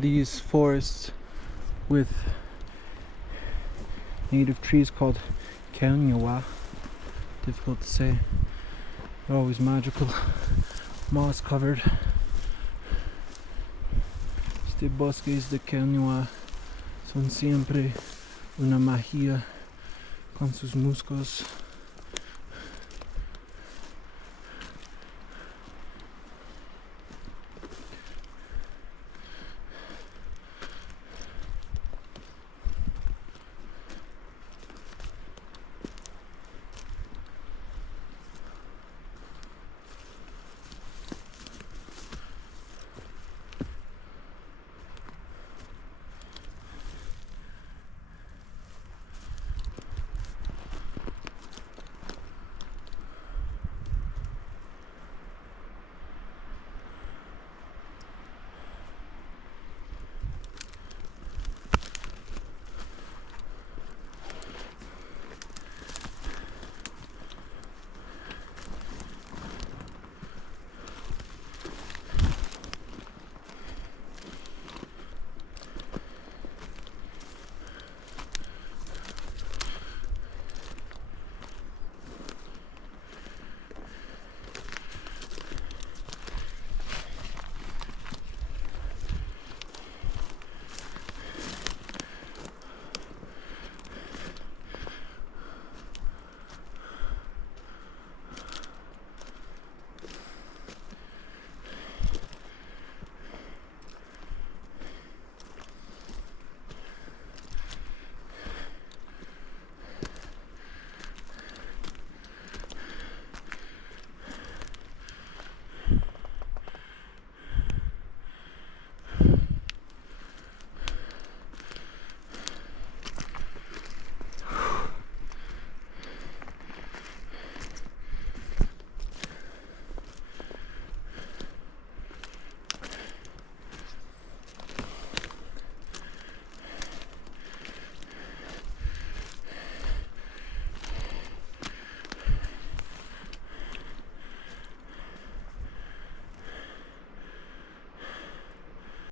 these forests with native trees called Kaunyawa. Difficult to say. They're always magical. Moss covered. Este bosques de Kaunyawa son siempre una magia con sus musgos.